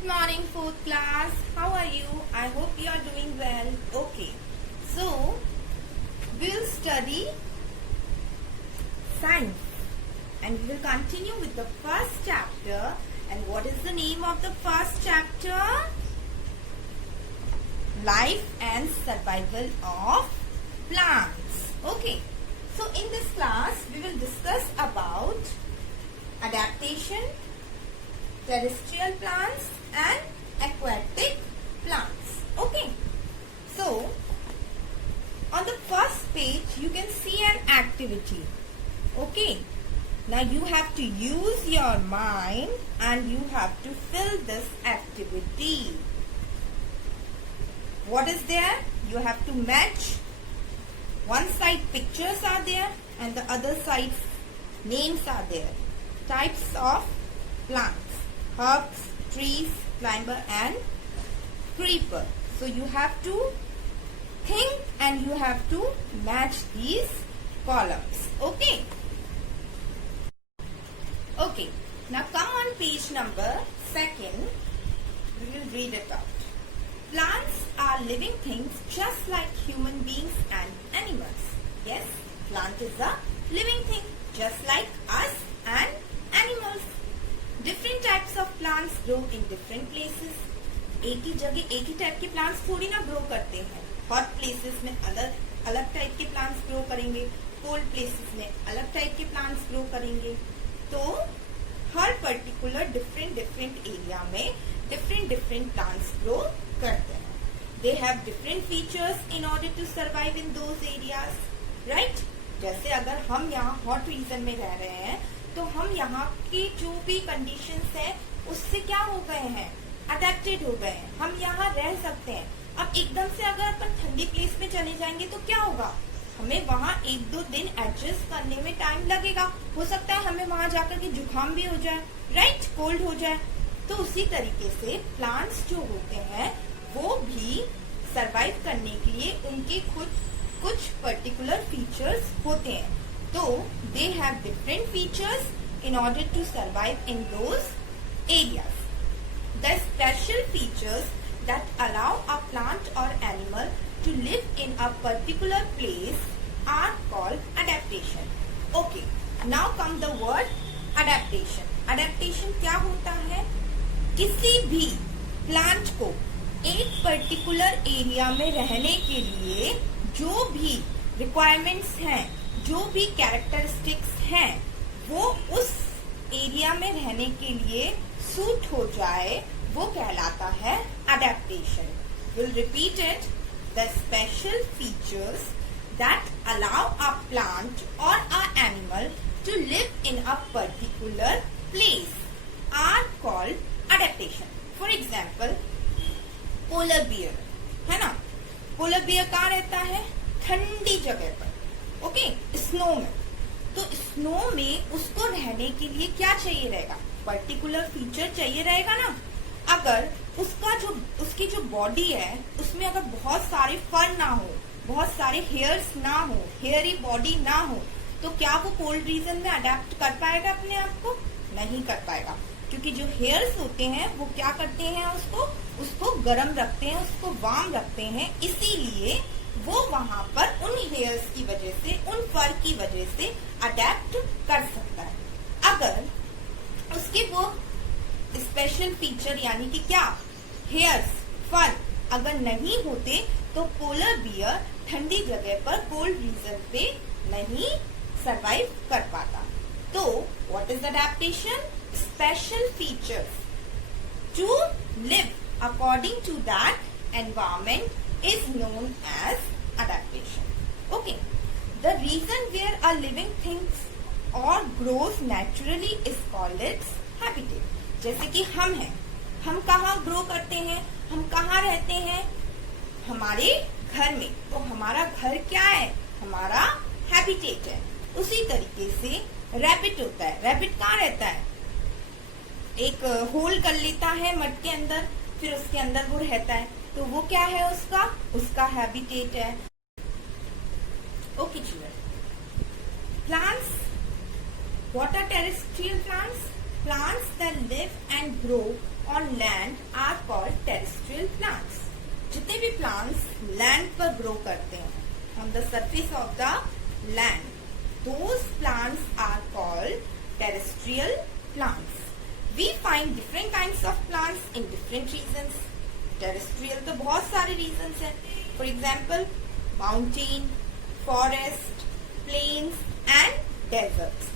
Good morning, fourth class. How are you? I hope you are doing well. Okay. So, we'll study science and we will continue with the first chapter. And what is the name of the first chapter? Life and survival of plants. Okay. So, in this class, we will discuss about adaptation, terrestrial plants and aquatic plants. Okay. So, on the first page, you can see an activity. Okay. Now, you have to use your mind and you have to fill this activity. What is there? You have to match. One side pictures are there and the other side names are there. Types of plants, herbs, trees, climber and creeper. So you have to think and you have to match these columns. Okay. Okay. Now come on page number 2. We will read it out. Plants are living things just like human beings and animals. Yes, plant is a living thing just like us and animals. Different types of plants grow in different places. एक ही जगह एक ही type के plants थोड़ी ना grow करते हैं. Hot places में अलग अलग टाइप के प्लांट्स ग्रो करेंगे, कोल्ड प्लेसेस में अलग टाइप के प्लांट्स ग्रो करेंगे. तो हर पर्टिकुलर डिफरेंट एरिया में डिफरेंट प्लांट्स ग्रो करते हैं. They have different features in order to survive in those areas. Right. जैसे अगर हम यहाँ हॉट रीजन में रह रहे हैं तो हम यहाँ की जो भी कंडीशंस हैं उससे क्या हो गए हैं, अडेप्टेड हो गए हैं. हम यहाँ रह सकते हैं. अब एकदम से अगर अपन ठंडी प्लेस में चले जाएंगे तो क्या होगा, हमें वहाँ 1-2 दिन एडजस्ट करने में टाइम लगेगा. हो सकता है हमें वहाँ जाकर के जुकाम भी हो जाए, राइट, कोल्ड हो जाए. तो उसी तरीके से प्लांट्स जो होते हैं वो भी सरवाइव करने के लिए उनके खुद कुछ पर्टिकुलर फीचर्स होते हैं. तो they have different features in order to survive in those areas. The special features that allow a plant और animal to live in a particular place are called adaptation. Okay, now come the word adaptation. Adaptation क्या होता है? किसी भी plant को एक particular area में रहने के लिए जो भी रिक्वायरमेंट्स हैं, जो भी कैरेक्टरिस्टिक्स हैं, वो उस एरिया में रहने के लिए सूट हो जाए, वो कहलाता है adaptation. We'll repeat it. The special features that allow a plant or a animal to live in a particular place are called adaptation. For example, polar bear है ना. polar bear कहाँ रहता है? ठंडी जगह पर. ओके, स्नो में. तो स्नो में उसको रहने के लिए क्या चाहिए रहेगा, पर्टिकुलर फीचर चाहिए रहेगा ना. अगर उसकी जो बॉडी है उसमें अगर बहुत सारे फर ना हो, बहुत सारे हेयर्स ना हो, हेयरी बॉडी ना हो, तो क्या वो कोल्ड रीजन में अडेप्ट कर पाएगा अपने आप को? नहीं कर पाएगा. क्योंकि जो हेयर्स होते हैं वो क्या करते हैं, उसको गर्म रखते हैं, उसको वार्म रखते हैं. इसीलिए वो वहां पर उन हेयर्स की वजह से, उन फर की वजह से अडेप्ट कर सकता है. अगर उसके वो स्पेशल फीचर यानी कि क्या, हेयर्स, फर अगर नहीं होते तो पोलर बियर ठंडी जगह पर कोल्ड रीजन पे नहीं सरवाइव कर पाता. तो what is adaptation? Special features to live according to that environment is known as adaptation. Okay. The region where a living things और grows naturally is called its habitat. जैसे कि हम हैं, हम कहाँ ग्रो करते हैं, हम कहाँ रहते हैं, हमारे घर में. तो हमारा घर क्या है, हमारा हैबिटेट है. उसी तरीके से रैबिट होता है. रैबिट कहाँ रहता है, एक होल कर लेता है मड के अंदर, फिर उसके अंदर वो रहता है. तो वो क्या है, उसका हैबिटेट है. Okay children. Plants, what are terrestrial plants? Plants that live and grow on land are called terrestrial plants. जितने भी plants land पर grow करते हैं, on the surface of the land, those plants are called terrestrial plants. We find different kinds of plants in different regions. Terrestrial तो बहुत सारे regions हैं. For example, mountain, forest, plains and deserts.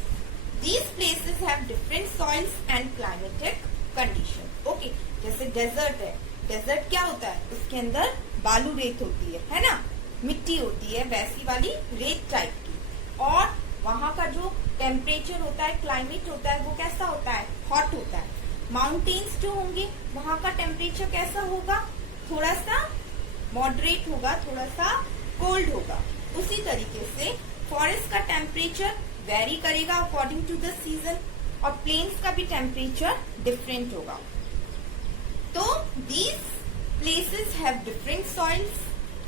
These places have different soils and climatic condition. Okay, जैसे desert है, desert क्या होता है, उसके अंदर बालू रेत होती है ना, मिट्टी होती है वैसी वाली रेत टाइप की, और वहाँ का जो टेम्परेचर होता है, क्लाइमेट होता है, वो कैसा होता है, हॉट होता है. माउंटेन्स जो होंगे वहाँ का टेम्परेचर कैसा होगा, थोड़ा सा मॉडरेट होगा, थोड़ा सा कोल्ड होगा. उसी तरीके से फॉरेस्ट का टेम्परेचर वेरी करेगा अकॉर्डिंग टू द सीजन, और प्लेन्स का भी टेम्परेचर डिफरेंट होगा. तो these places have different soils.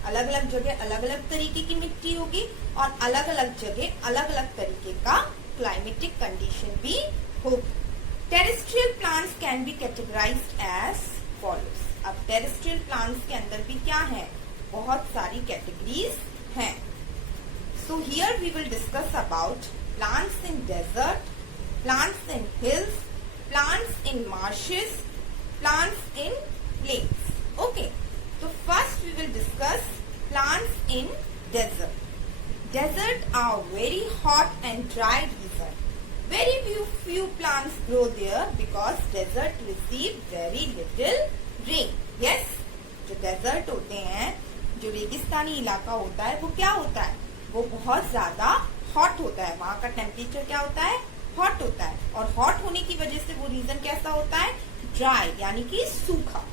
अलग अलग जगह अलग अलग तरीके की मिट्टी होगी, और अलग अलग जगह अलग अलग तरीके का क्लाइमेटिक कंडीशन भी होगी. Terrestrial plants can be categorised as follows. अब टेरेस्ट्रियल प्लांट्स के अंदर भी क्या है, बहुत सारी कैटेगरीज हैं. So here we will discuss about plants in desert, plants in hills, plants in marshes, plants in plains. Okay. So first we will discuss plants in desert. Desert are very hot and dry region. Very few plants grow there because desert receive very little rain. Yes, जो desert होते हैं, जो रेगिस्तानी इलाका होता है, वो क्या होता है, वो बहुत ज्यादा हॉट होता है. वहाँ का टेम्परेचर क्या होता है, हॉट होता है, और हॉट होने की वजह से वो रीजन कैसा होता है, ड्राई, यानी कि सूखा.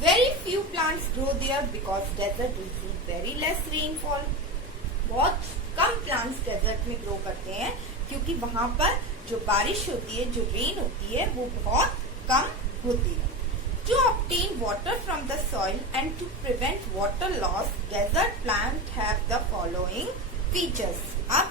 Very few plants grow there because desert receive very less rainfall. बहुत कम प्लांट्स डेजर्ट में ग्रो करते हैं क्योंकि वहाँ पर जो बारिश होती है, जो रेन होती है, वो बहुत कम होती है. To obtain water from the soil and to prevent water loss, desert plants have the following features. अब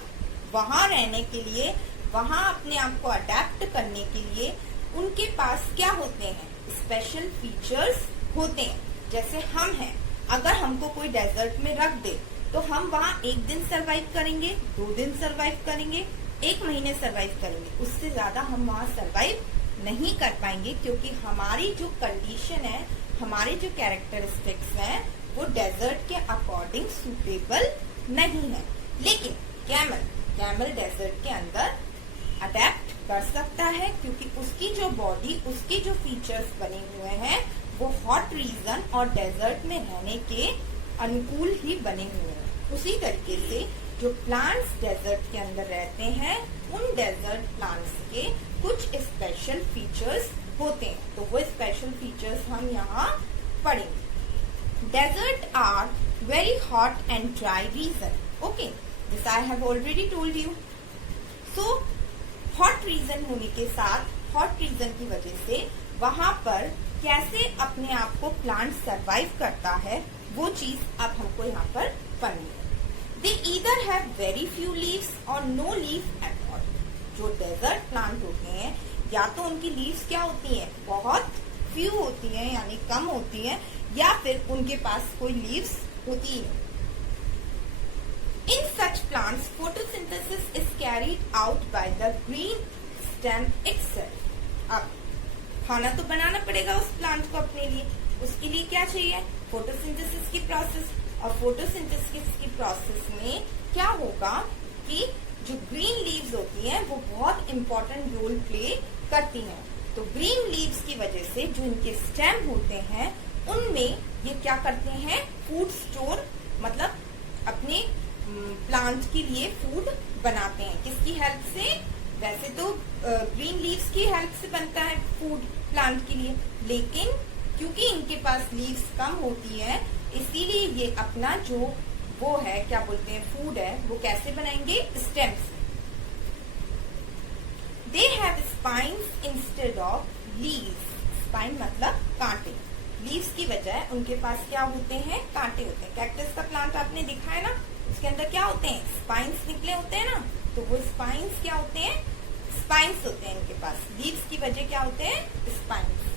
वहाँ रहने के लिए, वहाँ अपने आप को अडेप्ट करने के लिए उनके पास क्या होते हैं, स्पेशल फीचर्स होते हैं. जैसे हम हैं, अगर हमको कोई डेजर्ट में रख दे तो हम वहाँ 1 दिन सरवाइव करेंगे, 2 दिन सरवाइव करेंगे, 1 महीने सरवाइव करेंगे. उससे ज्यादा हम वहाँ सरवाइव नहीं कर पाएंगे क्योंकि हमारी जो कंडीशन है, हमारे जो कैरेक्टरिस्टिक्स हैं, वो डेजर्ट के अकॉर्डिंग सुटेबल नहीं है. लेकिन कैमल डेजर्ट के अंदर अडेप्ट कर सकता है क्योंकि उसकी जो बॉडी, उसके जो फीचर्स बने हुए हैं, वो हॉट रीजन और डेजर्ट में रहने के अनुकूल ही बने हुए हैं. उसी तरीके से जो प्लांट्स डेजर्ट के अंदर रहते हैं, उन डेजर्ट प्लांट्स के कुछ स्पेशल फीचर्स होते हैं. तो वो स्पेशल फीचर्स हम यहाँ पढ़ेंगे. Desert are very hot and dry region. Okay, this I have already told you. So hot region होने के साथ, हॉट रीजन की वजह से वहाँ पर कैसे अपने आप को प्लांट सरवाइव करता है, वो चीज अब हमको यहाँ पर पढ़नी है. They either have very few leaves or no leaf at all. जो डेजर्ट प्लांट होते हैं, या तो उनकी लीव्स क्या होती हैं, बहुत फ्यू होती हैं, यानी कम होती हैं, या फिर उनके पास कोई लीव्स होती है. In such plants, photosynthesis is carried out by the green stem itself. अब खाना तो बनाना पड़ेगा उस प्लांट को अपने लिए. उसके लिए क्या चाहिए, फोटोसिंथेसिस की प्रोसेस. और फोटोसिंथेसिस की प्रोसेस में क्या होगा कि जो ग्रीन लीव्स होती हैं, वो बहुत इम्पोर्टेंट रोल प्ले करती हैं. तो ग्रीन लीव्स की वजह से जो इनके स्टेम होते हैं, उनमें ये क्या करते हैं, फूड स्टोर, मतलब अपने प्लांट के लिए फूड बनाते हैं. किसकी हेल्प से, वैसे तो ग्रीन लीव्स की हेल्प से बनता है फूड प्लांट के लिए, लेकिन क्योंकि इनके पास लीव्स कम होती है, इसीलिए ये अपना जो वो है, क्या बोलते हैं, फूड है, वो कैसे बनाएंगे, स्टेम से. They have spines instead of leaves. Spine मतलब कांटे. लीव्स की बजाय उनके पास क्या होते हैं, कांटे होते हैं. कैक्टस का प्लांट आपने देखा है ना, उसके अंदर क्या होते हैं, स्पाइन्स निकले होते हैं ना. तो वो स्पाइन्स क्या होते हैं, स्पाइन्स होते हैं इनके पास. लीव्स की वजह क्या होते हैं, spines.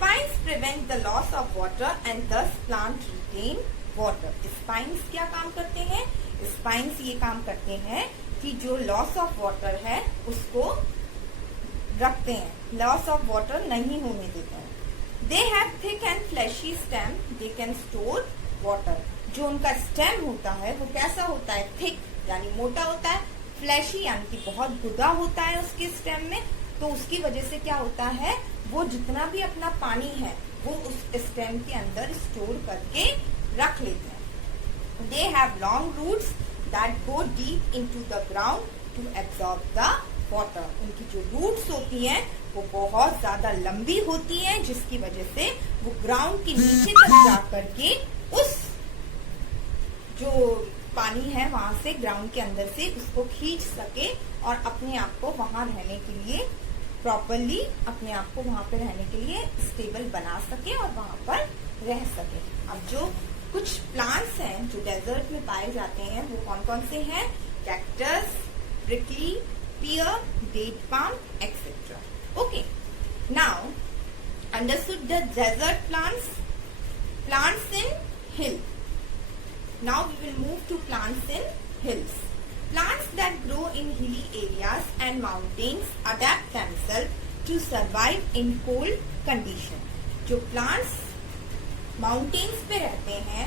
Spines prevent the loss of water and thus plant retain water. Spines क्या काम करते हैं? Spines ये काम करते हैं कि जो loss of water है उसको रखते हैं, loss of water नहीं होने देते हैं. They have thick and fleshy stem. They can store water. जो उनका स्टेम होता है वो कैसा होता है? थिक यानी मोटा होता है, फ्लैशी यानी कि बहुत गुदा होता है उसके स्टेम में. तो उसकी वजह से क्या होता है, वो जितना भी अपना पानी है वो उस स्टेम के अंदर स्टोर करके रख लेते हैं. They have long roots that go deep into the ground to absorb the water. उनकी जो रूट्स होती हैं वो बहुत ज्यादा लंबी होती हैं, जिसकी वजह से वो ग्राउंड के नीचे तक जा करके उस जो पानी है वहां से ग्राउंड के अंदर से उसको खींच सके और अपने आप को वहां रहने के लिए प्रॉपरली अपने आप को वहां पे रहने के लिए स्टेबल बना सके और वहां पर रह सके. अब जो कुछ प्लांट्स हैं जो डेजर्ट में पाए जाते हैं वो कौन कौन से हैं? Cactus, prickly, pear, date palm, etcetera. Okay, now understood the desert plants in hill. Now we will move to plants in hills. Plants that grow in hilly areas and mountains adapt themselves to survive in cold condition. जो plants mountains पे रहते हैं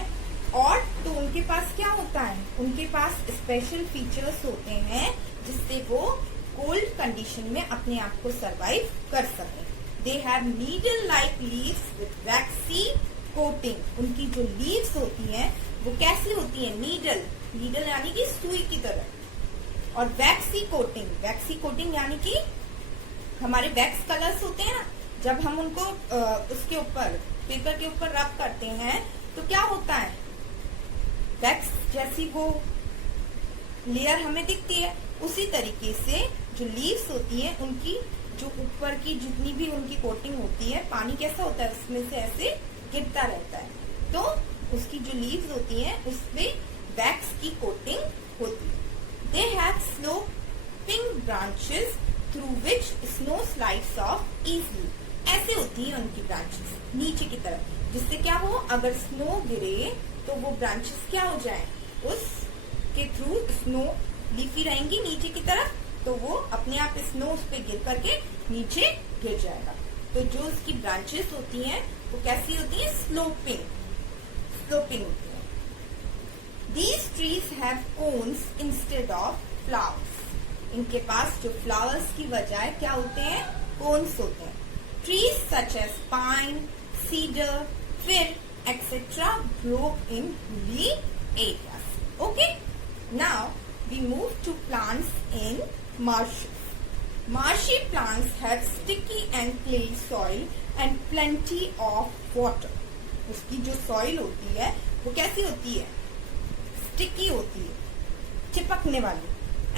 और तो उनके पास क्या होता है? उनके पास special features होते हैं जिससे वो cold condition में अपने आप को survive कर सकें. They have needle-like leaves with waxy coating. उनकी जो leaves होती हैं वो कैसी होती है? नीडल यानी कि सुई की तरह. और वैक्सी कोटिंग यानी कि हमारे वैक्स कलर्स होते हैं ना, जब हम उनको उसके ऊपर पेपर के ऊपर रब करते हैं तो क्या होता है? वैक्स जैसी वो लेयर हमें दिखती है. उसी तरीके से जो लीव्स होती हैं उनकी जो ऊपर की जितनी भी उनकी कोटिंग होती है, पानी कैसा होता है उसमें से ऐसे गिरता रहता है, तो उसकी जो लीव्स होती हैं उसमें वैक्स की कोटिंग होती है. They have sloping branches through which snow slides of easily. ऐसे होती है उनकी ब्रांचेस नीचे की तरफ, जिससे क्या हो, अगर स्नो गिरे तो वो ब्रांचेस क्या हो जाए, उसके थ्रू स्नो लीफी रहेंगी नीचे की तरफ, तो वो अपने आप स्नो उस पे गिर करके नीचे गिर जाएगा. तो जो उसकी ब्रांचेस होती हैं वो कैसी होती है? स्लोपिंग होती है. These trees have cones instead of flowers. इनके पास जो फ्लावर्स की बजाय क्या होते हैं? कोन्स होते हैं. Trees such as pine, cedar, fir, etc. grow in hilly areas. Okay. Now we move to plants in marshes. Marshy plants have sticky and clay soil and plenty of water. उसकी जो soil होती है वो कैसी होती है? Sticky होती है, चिपकने वाली.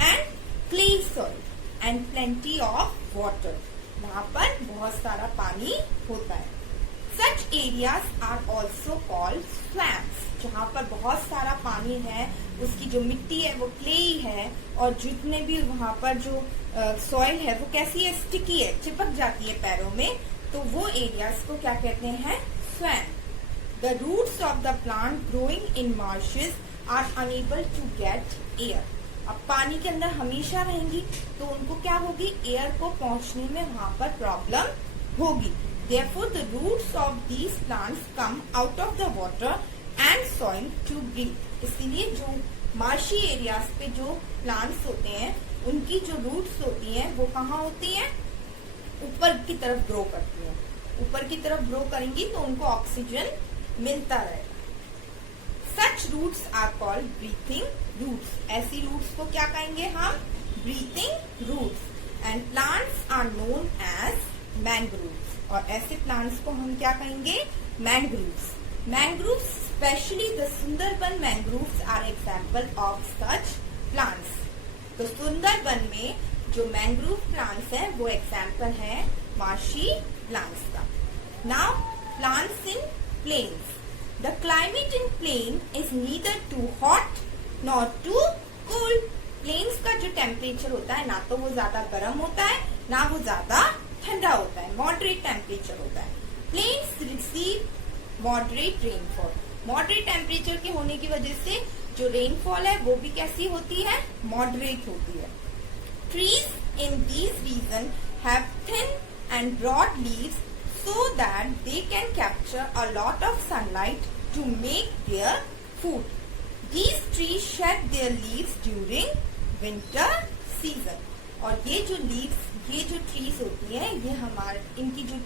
And clay soil and plenty of water. वहां पर बहुत सारा पानी होता है. Such areas are also called swamps. जहाँ पर बहुत सारा पानी है, उसकी जो मिट्टी है वो क्ले है और जितने भी वहां पर जो सॉइल है वो कैसी है? स्टिकी है, चिपक जाती है पैरों में, तो वो एरियाज को क्या कहते हैं? Swamp. The roots of the plant growing in marshes are unable to get air. अब पानी के अंदर हमेशा रहेंगी तो उनको क्या होगी? एयर को पहुंचने में वहां पर प्रॉब्लम होगी. Therefore, the roots of these plants come out of the water and soil to breathe. इसीलिए जो मार्शी एरियाज पे जो प्लांट्स होते हैं उनकी जो रूट्स होती हैं वो कहाँ होती हैं? ऊपर की तरफ ग्रो करती हैं. ऊपर की तरफ ग्रो करेंगी तो उनको ऑक्सीजन मिलता रहेगा. Such roots are called breathing roots. ऐसी रूट्स को क्या कहेंगे हम? Breathing roots. And plants are known as mangroves. और ऐसे प्लांट्स को हम क्या कहेंगे? Mangroves. Mangroves specially the Sundarban mangroves are example of such plants. तो सुंदरबन में जो मैंग्रोव प्लांट्स हैं वो एग्जाम्पल है मार्शी प्लांट्स का. Now plants in plains. The climate in plain is neither too hot nor too cold. Plains का जो temperature होता है ना तो वो ज्यादा गर्म होता है ना वो ज्यादा ठंडा होता है. मॉडरेट टेम्परेचर होता है. Plains receive moderate rainfall. Moderate temperature के होने की वजह से जो रेनफॉल है वो भी कैसी होती है, मॉडरेट होती है। Trees in these region have thin and broad leaves so that they can capture a lot of sunlight to make their food. These trees shed their leaves during winter season. और ये जो leaves, ये जो trees होती हैं, ये हमारे इनकी जो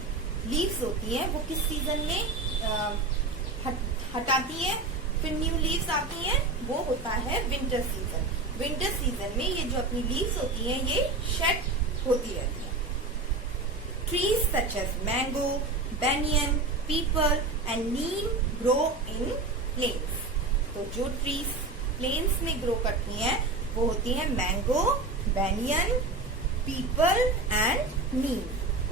leaves होती हैं वो किस सीजन में हटाती हैं, फिर न्यू लीव्स आती हैं, वो होता है विंटर सीजन। विंटर सीजन में ये जो अपनी लीव्स होती हैं ये शेड होती रहती है। Trees such as mango, banyan, peepal and neem grow in plains. तो जो trees plains में grow करती हैं वो होती हैं mango, banyan, peepal and neem.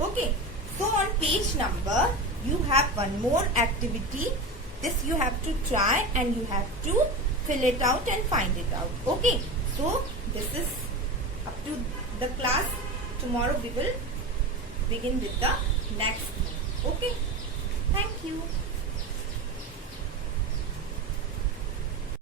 Okay. So on page number you have one more activity. This you have to try and you have to fill it out and find it out. Okay. So this is up to the class. Tomorrow we will begin with the next one. Okay. Thank you.